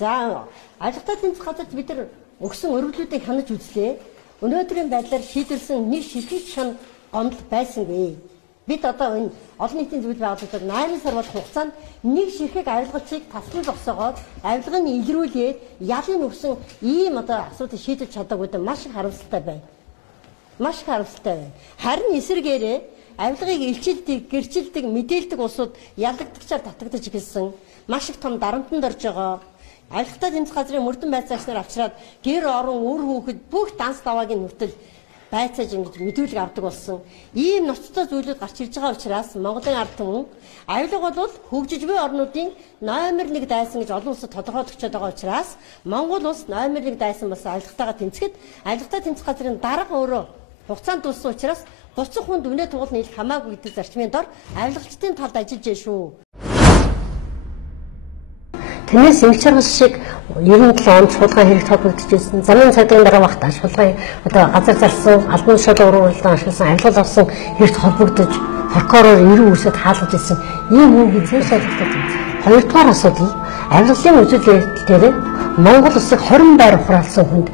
За ажиллагаа тэнцэх газарт бид нар өгсөн өргөлүүдийг хянаж үзлээ. Өнөөдрийн байдлаар шийдвэрлсэн нэг шилжиж шан гомдол байсангүй. Бид одоо энэ олон нийтийн зөвлөл байгууллагад 8 сар болох хугацаанд нэг ширхэг авилгалчийг таслан зогсоогоод авилгыг илрүүлээд ялын өгсөн ийм одоо асуудыг шийдэж чадаагүй маш их харамсалтай байна. Маш их харамсалтай байна. Харин эсвэргээрээ авилгыг илчилдэг, гэрчилдэг, мэдээлдэг улсууд ялагдагчаар татагдаж эхэлсэн. Маш их том дарамтанд орж байгаа. Авилгатай тэмцэх газрын мөрдөн байцаагч нар авчираад гэр орон үр хүүхэд бүх данс даваагийн нүтэл байцааж ингэж мэдүүлэг авдаг болсон. Ийм ноцтой зүйлүүд гарч ирж байгаа учраас Монголын ард түмэн авилга бол хөгжиж буй орнуудын номер 1 дайсан гэж олон улсад тодорхойлогдчиход байгаа учраас Монгол улс номер 1 дайсан бас авилгатайгаа тэмцэхэд авилгатай тэмцэх газрын дарга өөрөө хугацаанд дууссан учраас буцах хүнд үнэ тугал нийлэх хамаагүй гэдэг зарчмын дор авилгалчдын талд ажиллаж байна шүү. Тэнэс эмч арга шиг 97 онд шулгай хэрэгт холбогдчихсэн. Замын цайдгийн дараа багтаа шулгай одоо газар зарсан, албан тушаалын уран ашигласан, авилгал авсан хэрэгт холбогдож прокурор 90 үрсэд хаалгаж ирсэн. Ийм үеийн зөв шалгалтад байна. Хоёрдугаар асуудал авилгалын үзүүлэлт дээр Монгол улсыг 20 байр ухраалсан хүнд